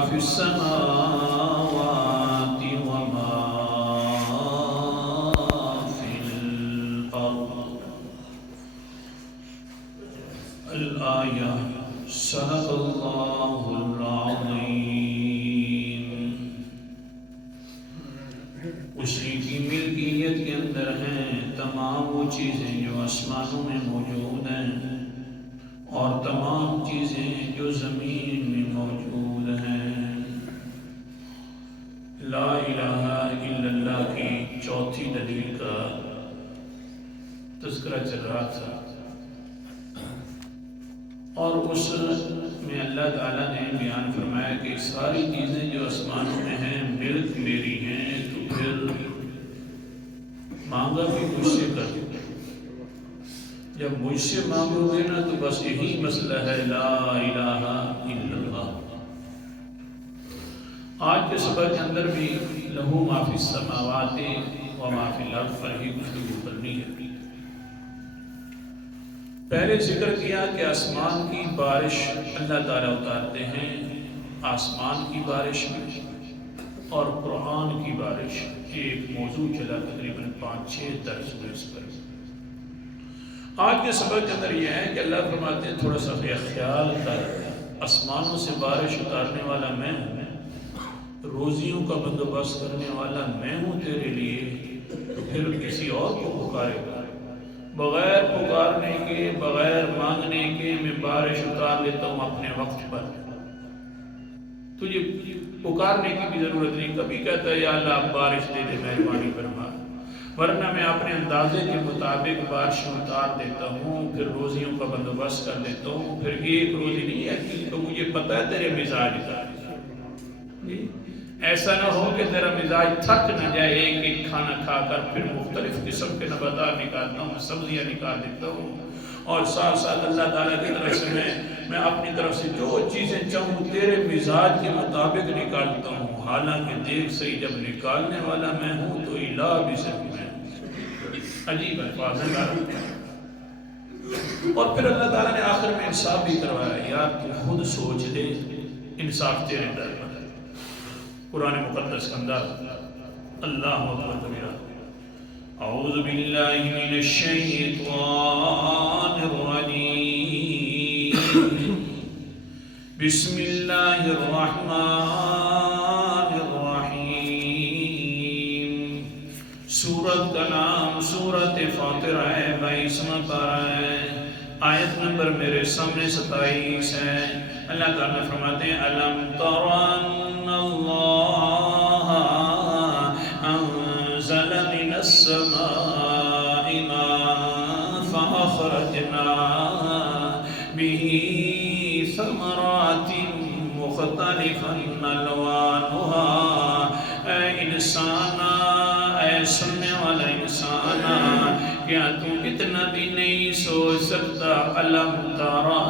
فی السماوات وما فی الارض الآیہ صدق اللہ العظیم۔ اسی کی ملکیت کے اندر ہیں تمام وہ چیزیں جو آسمانوں میں موجود ہیں اور تمام چیزیں جو زمین میں موجود ہیں۔ لا الہ الا اللہ کی چوتھی دلیل کا تذکرہ چل رہا تھا، اور اس میں اللہ تعالیٰ نے بیان فرمایا کہ ساری چیزیں جو آسمانوں میں ہیں ملک میری ہیں، تو پھر مانگا بھی مجھ سے کر دو۔ جب مجھ سے مانگو گے نا تو بس یہی مسئلہ ہے، لا الہ الا اللہ۔ آج کے سبق کے اندر بھی لہو ما فی السماوات و ما فی الارض پر ہی گفتگو کرنی ہے۔ پہلے ذکر کیا کہ آسمان کی بارش اللہ تعالیٰ اتارتے ہیں، آسمان کی بارش میں اور قرآن کی بارش، ایک موضوع چلا تقریباً 5-6 درس ہوئے اس پر۔ آج کے سبق کے اندر یہ ہے کہ اللہ فرماتے ہیں تھوڑا سا خیال کر، آسمانوں سے بارش اتارنے والا میں ہوں، روزیوں کا بندوبست کرنے والا میں ہوں تیرے لیے، تو پھر کسی اور کو پکارے گا؟ بغیر پکارنے کے، بغیر مانگنے کے میں بارش اتار لیتا ہوں اپنے وقت پر۔ تجھے پکارنے کی بھی ضرورت نہیں، کبھی کہتا ہے یا اللہ آپ بارش دے دے، مہربانی فرما، ورنہ میں اپنے اندازے کے مطابق بارشیں اتار دیتا ہوں، پھر روزیوں کا بندوبست کر دیتا ہوں۔ پھر ایک روزی نہیں ہے کہ مجھے پتہ ہے تیرے مزاج کا، ایسا نہ ہو کہ تیرا مزاج تھک نہ جائے ایک ایک کھانا کھا کر۔ پھر مختلف قسم کے نباتات نکالتا ہوں، سبزیاں نکال دیتا ہوں، اور ساتھ ساتھ اللہ تعالیٰ کی طرف سے میں اپنی طرف سے جو چیزیں چاہوں تیرے مزاج کے مطابق نکالتا ہوں۔ حالانکہ دیکھ صحیح جب نکالنے والا میں ہوں تو الہ بھی صرف میں ہوں۔ عجیب الفاظ ہیں۔ اور پھر اللہ تعالیٰ نے آخر میں انصاف بھی کروایا، یار تو خود سوچ لے، انصاف تیرے در پر ہے۔ قرآن مقدس کا انداز، اللہ اکبر کبیرہ۔ اعوذ باللہ من الشیطان الرجیم، بسم اللہ الرحمن الرحیم۔ سورت کا نام سورت فاطر ہے، 22واں پارہ ہے، آیت نمبر میرے سامنے 27 ہے۔ اللہ تعالیٰ فرماتے ہیں أَلَمْ تَرَ أَنَّ اللَّهَ أَنزَلَ مِنَ السَّمَاءِ مَاءً فَأَخْرَجْنَا بِهِ ثَمَرَاتٍ مُخْتَلِفًا أَلْوَانُهَا۔ اے انسانا، اے سننے والا انسانا، کیا تو اتنا بھی نہیں سوچ سکتا؟ علم تارا،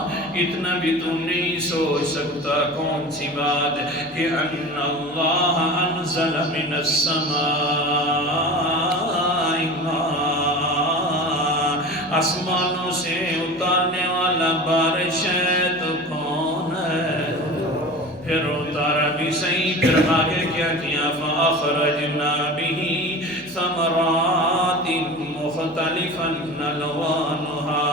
اتنا بھی تو نہیں سوچ سکتا کون سی بات کہ ان اللہ انزل من السماء ماء، آسمانوں سے اتارنے والا بارش ہے تو کون ہے؟ پھر اتارا بھی صحیح، پھر آگے کیا کیا؟ فَأَخْرَجْنَا بِهِ ثَمَرَاتٍ مُخْتَلِفًا أَلْوَانُهَا،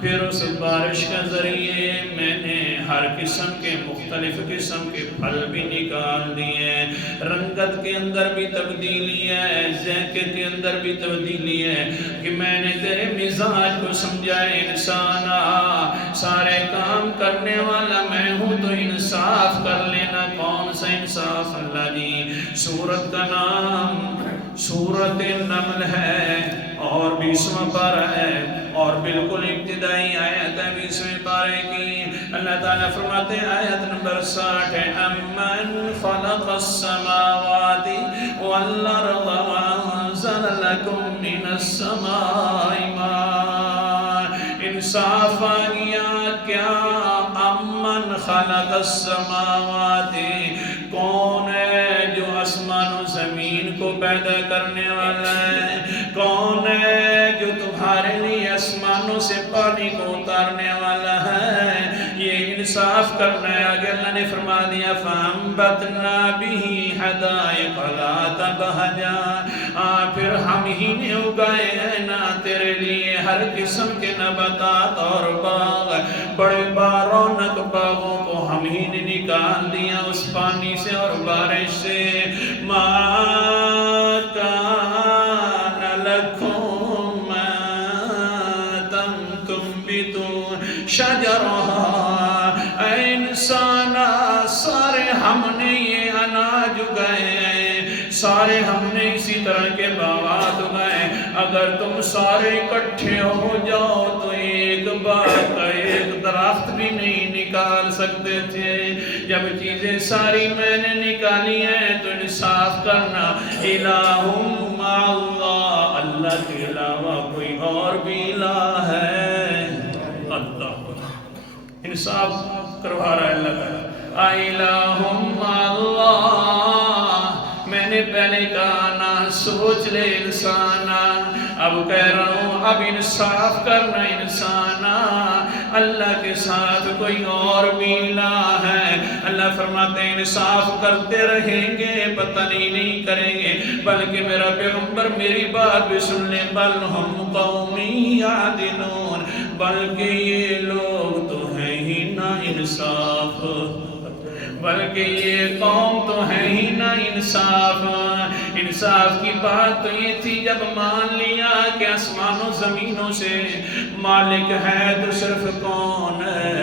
پھر اس بارش کے ذریعے میں نے ہر قسم کے مختلف قسم کے پھل بھی نکال دیے، رنگت کے اندر بھی تبدیلی ہے، ذائقے کے اندر بھی تبدیلی ہے، کہ میں نے تیرے مزاج کو سمجھا۔ انسانا، سارے کام کرنے والا میں ہوں تو انصاف کر لینا۔ کون سا انصاف؟ اللہ جی، سورت کا نام سورت النمل ہے اور 20واں پارہ ہے، اور بالکل ابتدائی آیت ہے 20ویں پارے کی۔ اللہ تعالیٰ فرماتے ہیں آیت نمبر 60 ہے، أَمَّنْ خَلَقَ السَّمَاوَاتِ وَالْأَرْضَ وَأَنزَلَ لَكُم مِّنَ السَّمَاءِ مَاءً۔ انصاف آ گیا کیا؟ أَمَّنْ خَلَقَ السَّمَاوَاتِ، کون ہے جو آسمان و زمین کو پیدا کرنے والا ہے؟ کون ہے جو تمہارے لیے آسمانوں سے پانی کو اتارنے والا ہے؟ یہ انصاف کرنا ہے. آگے اللہ نے فرما دیا فَأَنبَتْنَا بِهِ حَدَائِقَ ذَاتَ بَهْجَةٍ، پھر ہم ہی نے اگائے ہیں نا تیرے لیے ہر قسم کے نباتات اور باغ، بڑے بارونق باغوں کو ہم ہی نے نکال دیا اس پانی سے اور بارش سے. مَا كَانَ لَكُمْ شجرها، اے انسان سارے ہم نے یہ اناج اگائے ہیں، سارے ہم نے اسی طرح کے باغات اگائے. اگر تم سارے اکٹھے ہو جاؤ تو ایک باغ کا ایک درخت بھی نہیں نکال سکتے تھے. جب چیزیں ساری میں نے نکالی ہیں تو انصاف کرنا. الہ مع اللہ، اللہ کے علاوہ کوئی اور بھی الہ ہے؟ اللہ انصاف کروا رہا ہے اللہ تعالیٰ. الہ مع اللہ، میں نے پہلے کہا نہ سوچ لے انسان، اب کہہ رہا ہوں اب انصاف کرنا انسان، اللہ کے ساتھ کوئی اور بھی الہ ہے. اللہ فرماتے ہیں انصاف کرتے رہیں گے پتہ نہیں کریں گے، بلکہ میرا پیغمبر میری بات بھی سن لیں. بل ہم قوم یعدلون، بلکہ یہ لوگ تو ہیں ہی نا انصاف، بلکہ یہ قوم تو ہے ہی نا انصاف. انصاف کی بات تو یہ تھی جب مان لیا کہ آسمان و زمینوں سے مالک ہے تو صرف کون ہے،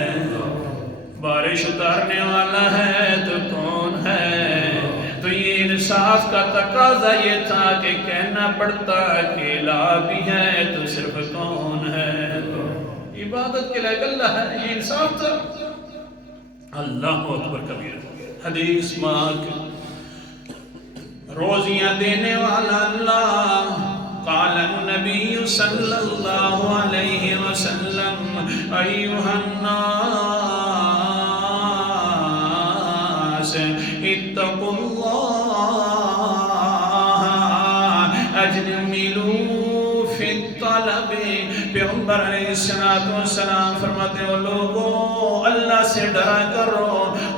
بارش اتارنے والا ہے تو کون ہے. تو یہ انصاف کا تقاضا یہ تھا کہ کہنا پڑتا کہ الہ بھی ہے تو صرف کون ہے، عبادت کے لائق اللہ ہے. یہ انصاف تھا. اللہ اکبر کبیر. حدیث پاک روزیاں دینے والا اللہ. قال النبی صلی اللہ علیہ وسلم ایھا الناس اتقوا اللہ اجملوا فی الطلب. پیغمبر علیہ السلام فرماتے ہو لوگوں اللہ سے ڈرا کرو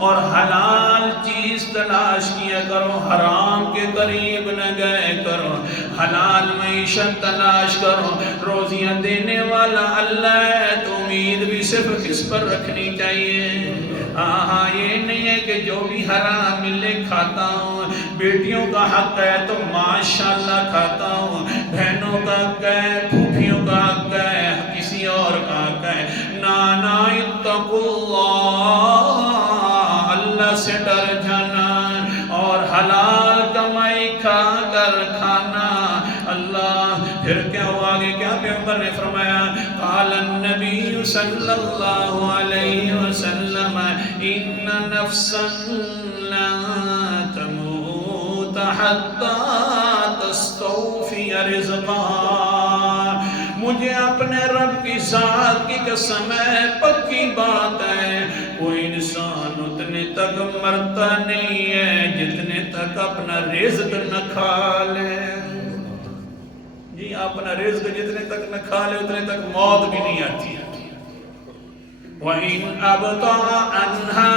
اور حلال چیز تلاش کیا کرو، حرام کے قریب نہ گئے کرو، حلال معیشت تلاش کرو. روزیاں دینے والا اللہ ہے تو امید بھی صرف کس پر رکھنی چاہیے؟ یہ نہیں ہے کہ جو بھی حرام ملے کھاتا ہوں. بیٹیوں کا حق ہے تو ماشاءاللہ کھاتا ہوں، بہنوں کا حق ہے، پھوپھیوں کا حق ہے، کسی اور کا حق ہے. نانا اتقوا اللہ، اللہ سے ڈر جانا اور حلال کمائی کھا کر کھانا. اللہ پھر کیا ہوا آگے کیا پیغمبر نے فرمایا؟ قال النبی صلی اللہ علیہ وسلم ان نفسا لا تموت حتی تستوفی رزقها. مجھے اپنے رب کی ذات کی قسم ہے، پکی بات ہے، کوئی انسان اتنے تک مرتا نہیں ہے جتنے تک اپنا رزق نہ کھا لے. جی اپنا رزق جتنے تک نہ کھا لے اتنے تک موت بھی نہیں آتی ہے. وَإِنْ أَبْطَعَ عَنْهَا،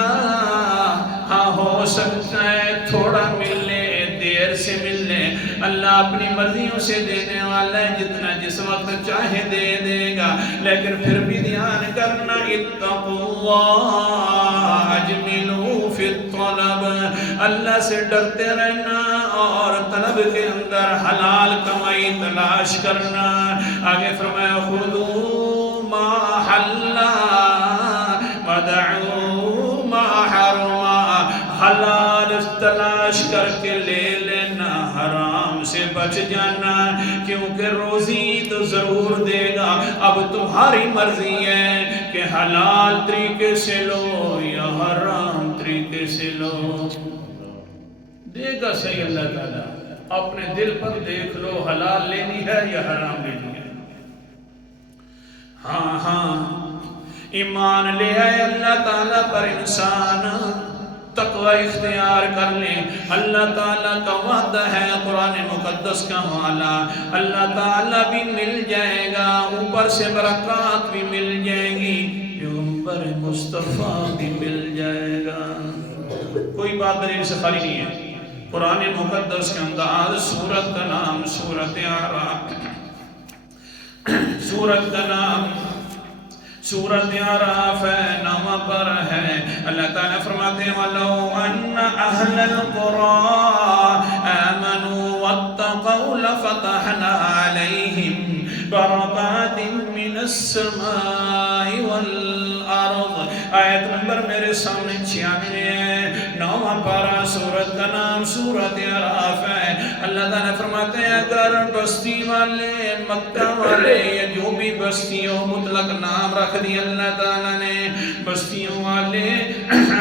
ہاں ہو سکتا ہے تھوڑا مل لے، دیر سے مل لے. اللہ اپنی مرضیوں سے دینے والا ہے، جتنا جس وقت چاہے دے دے گا. لیکن پھر بھی دھیان کرنا اتقوا اللہ اجملوا فی الطلب، اللہ سے ڈرتے رہنا اور طلب کے اندر حلال کمائی تلاش کرنا. آگے فرمایا خذوا ما حل ودعوا ما حرم، حلال تلاش کر کے لے لینا، حرام سے بچ جانا، کیونکہ روزی تو ضرور دے گا. اب تمہاری مرضی ہے کہ حلال طریقے سے لو یا حرام طریقے سے لو. دے گا صحیح اللہ تعالیٰ. اپنے دل پر دیکھ لو حلال لینی ہے یا حرام لینی ہے. ہاں ایمان لے آئے اللہ تعالیٰ پر انسان، تقوی اختیار کر لیں. اللہ تعالیٰ کا وعدہ ہے قرآن مقدس کا حوالہ، اللہ تعالیٰ بھی مل جائے گا، اوپر سے برکات بھی مل جائے گی. منبر مصطفیٰ بھی مل جائے گا. کوئی بات دلیل سے خالی نہیں ہے. قرآن مقدس کے اندر سورت کا نام سورت اعراف، سورت کا نام سورت اعراف ہے، نام پر ہے. اللہ تعالیٰ فرماتے ہیں وَلَوْ أَنَّ أَهْلَ الْقُرَىٰ آمَنُوا وَاتَّقَوْا لَفَتَحْنَا عَلَيْهِمْ بَرَكَاتٍ مِّنَ السَّمَاءِ وَالْأَرْضِ. آیت نمبر میرے سامنے 96 ہے، 9واں پارہ، سورت کا نام سورت اعراف ہے. اللہ تعالیٰ فرماتے ہیں اگر بستی والے، مکہ والے، یا جو بھی بستیوں مطلق نام رکھ دی اللہ تعالیٰ نے، بستیوں والے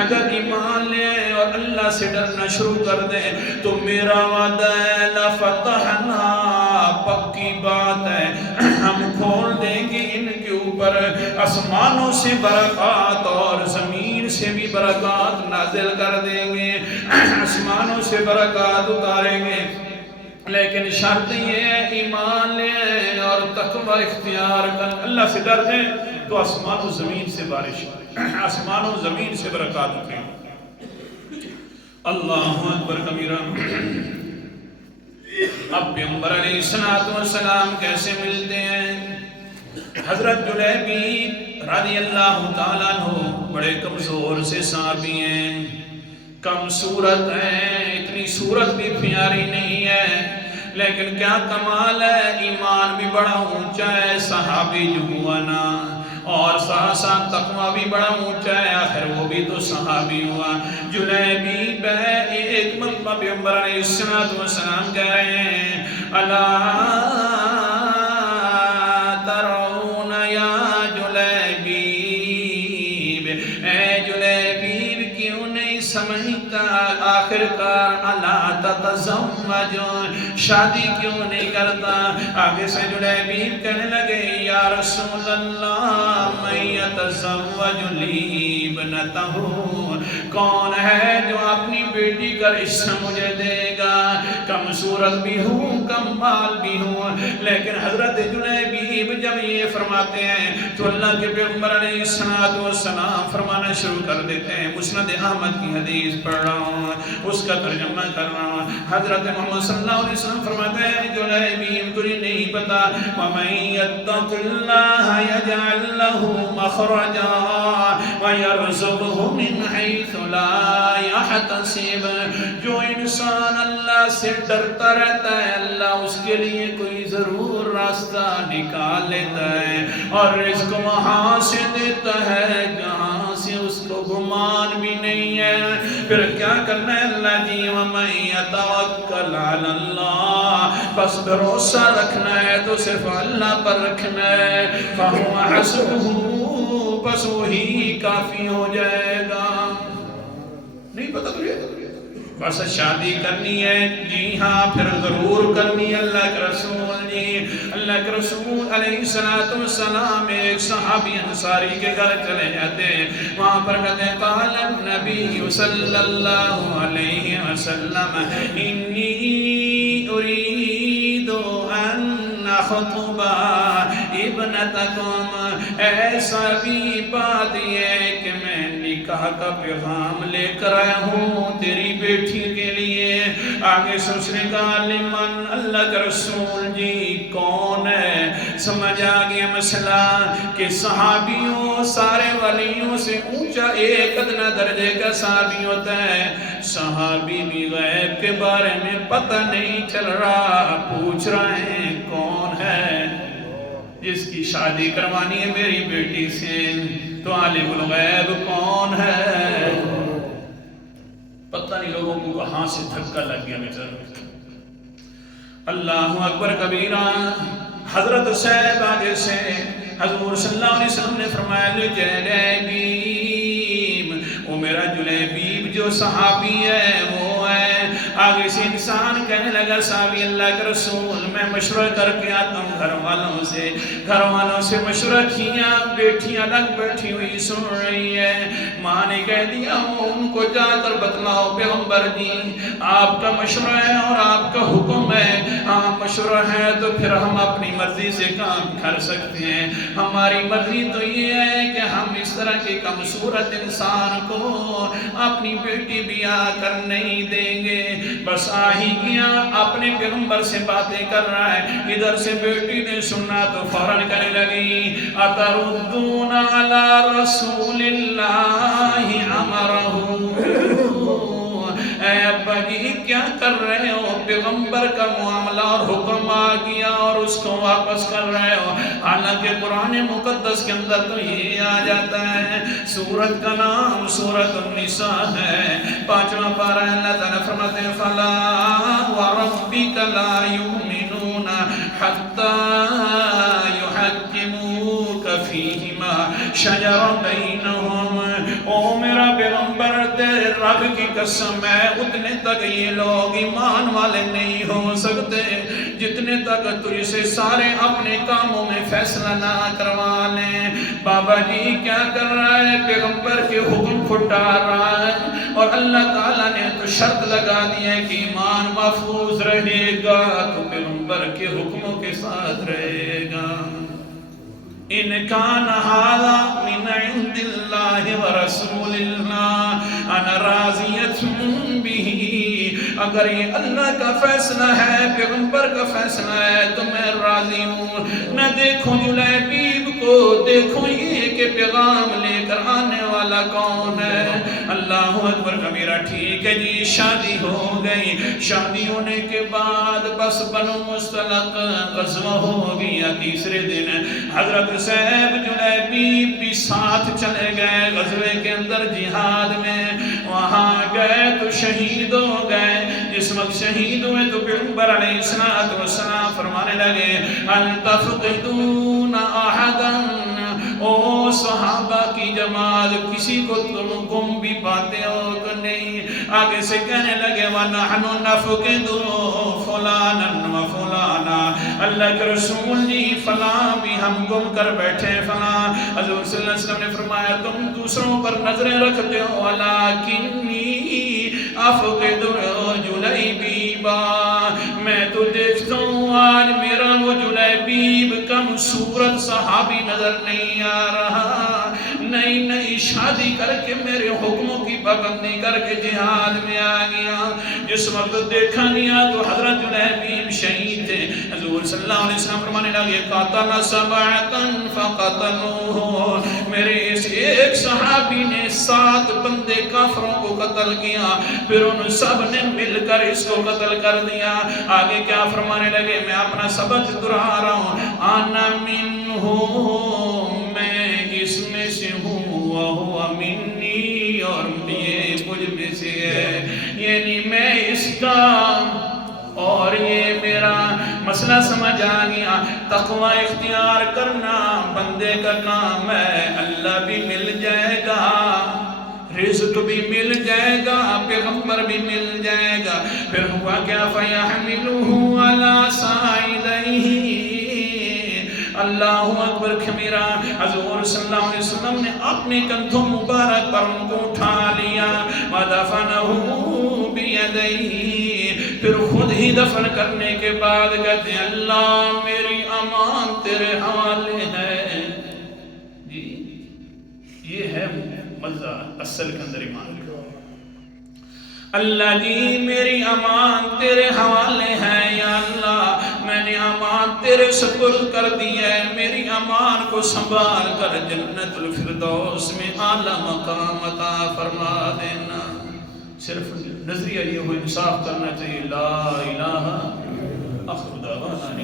اگر ایمان لے اور اللہ سے ڈرنا شروع کر دے تو میرا وعدہ ہے لَفَتَحْنَا، پکی بات ہے، ہم کھول دیں گے ان کے اوپر آسمانوں سے برکات اور زمین سے بھی برکات نازل کر دیں گے، آسمانوں سے برکات اتاریں گے. لیکن شرط یہ ہے ایمان لیں اور تقوی اختیار کر، اللہ سے ڈر دیں تو آسمان و زمین سے بارش، آسمان و زمین سے برکات اٹھیں. اللہ اکبر کبیرہ. اب پیغمبر علیہ السلام کیسے ملتے ہیں؟ حضرت جلیبیب رضی اللہ تعالیٰ عنہ بڑے کمزور سے صحابی ہیں، کم صورت ہیں، اتنی صورت بھی پیاری نہیں ہے، لیکن کیا کمال ہے، ایمان بھی بڑا اونچا ہے، صحابی جو ہوا نا، اور ساتھ ساتھ تقوی بھی بڑا اونچا ہے، آخر وہ بھی تو صحابی ہوا. جلیبیب ہے، ایک مرتبہ پیغمبر علیہ السلام کہہ رہے ہیں الا ترون یا جلیبیب، اے جلیبیب کیوں نہیں سمجھتا، آخر کار الا تتزوج، شادی کیوں نہیں کرتا. آگے سے جلیبیب کہنے لگے یا رسول اللہ من یتزوج لی ابنتہ، کون ہے جو اپنی بیٹی کا رشتہ مجھے دے گا، کم صورت بھی ہوں، کم مال بھی ہوں. لیکن حضرت جلیبیب جب یہ فرماتے ہیں تو اللہ کے پیغمبر علیہ السلام فرمانا شروع کر دیتے ہیں. مسند احمد کی حدیث پڑھ رہا ہوں، اس کا ترجمہ کر رہا ہوں. حضرت محمد صلی اللہ علیہ وسلم فرماتے ہیں جلیبیب تجھے نہیں پتا وَمَن يَتَّقِ اللَّهَ يَجْعَلْ لَهُ مَخْرَجًا وَيَرْزُقْهُ مِنْ حَيْثُ لَا يَحْتَسِبُ، جو انسان اللہ سے ڈرتا رہتا ہے اللہ اس کے لیے کوئی ضرور راستہ نکال لیتا ہے اور رزق وہاں سے دیتا ہے جہاں سے اس کو گمان بھی نہیں ہے. پھر کیا کرنا ہے اللہ جی وَمَن يَتَوَكَّلْ عَلَى اللَّهِ، بس بھروسہ رکھنا ہے تو صرف اللہ پر رکھنا ہے، فَهُوَ حَسْبُهُ، بس وہی کافی ہو جائے گا. نہیں پتہ تجھے بس شادی کرنی ہے، جی ہاں پھر ضرور کرنی ہے. اللہ کے رسول جی، اللہ کے رسول علیہ السلام ایک صحابی انصاری کے گھر چلے جاتے، وہاں پر کہتے قال النبی صلی اللہ علیہ وسلم انی ارید ان اخطب ابنتکم، ایسا بھی بات یہ کہ میں نکاح کا پیغام لے کر آیا ہوں تیری بیٹی کے لیے. آگے سوچنے کا لمن، اللہ کا رسول جی کون ہے؟ سمجھ آگیا مسئلہ کہ صحابیوں سارے ولیوں سے اونچا ایک ادنا درجے کا صحابی ہوتا ہے. صحابی بھی غیب کے بارے میں پتہ نہیں چل رہا، پوچھ رہے ہیں کون ہے جس کی شادی کروانی ہے میری بیٹی سے، تو عالم الغیب کون ہے؟ پتہ نہیں لوگوں کو کہاں سے دھکا لگ گیا میرے. اللہ اکبر کبیرہ. حضرت صاحب آگے سے حضور صلی اللہ علیہ وسلم نے فرمایا جلیبیب، وہ میرا جلیبیب جو صحابی ہے وہ ہے آگے سے انسان کہنے لگا صحابی اللہ کے رسول میں مشورہ کر کے آتا ہوں گھر والوں سے مشورہ کیا، بیٹھی الگ بیٹھی ہوئی سن رہی ہے، ماں نے کہہ دیا ان کو جا کر بتلاؤ پیغمبر جی آپ کا مشورہ ہے اور آپ کا حکم ہے، مشورہ ہے تو پھر ہم اپنی مرضی سے کام کر سکتے ہیں، ہماری مرضی تو یہ ہے کہ ہم اس طرح کے کم صورت انسان کو اپنی بیٹی بھی آ کر نہیں دیں گے۔ بس آ ہی گیا، اپنے پیغمبر سے باتیں کر رہا ہے، ادھر سے بیٹی نے سننا تو فوراً کہنے لگی اتردون علی رسول اللہ امرہ، اے ابا جی کیا کر رہے ہو، پیغمبر کا معاملہ اور حکم آ گیا اور اس کو واپس کر رہے ہو، حالانکہ قرآن مقدس کے اندر تو یہ آ جاتا ہے، سورت کا نام سورت النساء ہے، 5واں پارہ اللہ تعالیٰ فرماتے ہیں فَلَا وَرَبِّكَ لَا يُؤْمِنُونَ حَتَّى يُحَكِّمُوكَ فِيهِمَا شَجَرَ بَيْنَهُمْ، او میرا پیغمبر تیرے رب کی قسم ہے اتنے تک یہ لوگ ایمان والے نہیں ہو سکتے جتنے تک تجھ سے سارے اپنے کاموں میں فیصلہ نہ کروا لیں۔ بابا جی کیا کر رہا ہے، پیغمبر کے حکم کو ٹال رہا ہے، اور اللہ تعالیٰ نے تو شرط لگا دی ہے کہ ایمان محفوظ رہے گا تو پیغمبر کے حکموں کے ساتھ رہے گا۔ ان کان ھذا من عند اللہ ورسول اللہ انا راضیۃ بہ، اگر یہ اللہ کا فیصلہ ہے پیغمبر کا فیصلہ ہے تو میں راضی ہوں، نہ دیکھوں جلیبیب کو، دیکھوں یہ کہ پیغام لے کر آنے والا کون ہے۔ اللہ اکبر کبیرہ۔ ٹھیک ہے جی شادی ہو گئی، شادی ہونے کے بعد بس بنو مستلق غزوہ ہو گیا، تیسرے دن حضرت صاحب جلیبیب بھی ساتھ چلے گئے غزوے کے اندر جہاد میں، وہاں گئے تو شہید ہو گئے، جس وقت شہید ہوئے تو پیغمبر علیہ السلام فرمانے لگے ان تفقدون احدا، او صحابہ کی جماعت کسی کو تم گم بھی پاتے ہو کہ نہیں؟ آگے سے کہنے لگے وَنَحْنُ نَفْقِدُ فُلَانًا وَفُلَانًا، اللہ کے رسول جی فلاں بھی ہم گم کر بیٹھے، فلاں۔ حضور صلی اللہ علیہ وسلم نے فرمایا تم دوسروں پر نظریں رکھتے ہو وَلَكِنِّي أَفْقِدُ جُلَيْبِيبًا، میں تو دیکھتا ہوں آج میرا وہ جلیبیب کم صورت صحابی نظر نہیں آ رہا، نئی شادی کر کے میرے حکموں کی پابندی کر کے جہاد میں آ گیا، جس وقت دیکھا گیا تو حضرت جلیبیب شہید تھے۔ حضور صلی اللہ علیہ وسلم فرمانے لگے قاتل سبعۃ فقتلوہ، میرے اس ایک صحابی نے 7 بندے کافروں کو قتل کیا، پھر ان سب نے مل کر اس کو قتل کر دیا۔ آگے کیا فرمانے لگے، میں اپنا سبق دہرا رہا ہوں، انا منہ، میں اس میں سے ہوں، وہو منی، اور یہ مجھ میں سے ہے، یعنی میں اس کا اور یہ میرا مسئلہ سمجھ آ گیا۔ تقوی اختیار کرنا بندے کا کام ہے، اللہ بھی مل جائے گا، رزق بھی مل جائے گا، پیغمبر بھی مل جائے گا۔ پھر ہوا کیا فَيَحْمِلُهُ عَلَى صَعِدَيْهِ، اللہ اکبر کبیرہ، حضور صلی اللہ علیہ وسلم نے اپنے کندھوں مبارک پر ان کو اٹھا لیا، وَدَفَنَهُ بِيَدَيْهِ، پھر خود ہی دفن کرنے کے بعد کہتے ہیں اللہ میری امان تیرے حوالے ہے۔ جی یہ ہے مزہ اصل کے اندر ایمان کا، اللہ جی میری امان تیرے حوالے ہے، یا اللہ میں نے امان تیرے سپرد کر دی ہے، میری امان کو سنبھال کر جنت الفردوس میں اعلیٰ مقام عطا فرما دینا۔ صرف نظریہ یہ ہو انصاف کرنا چاہیے، لا الہ الا اللہ۔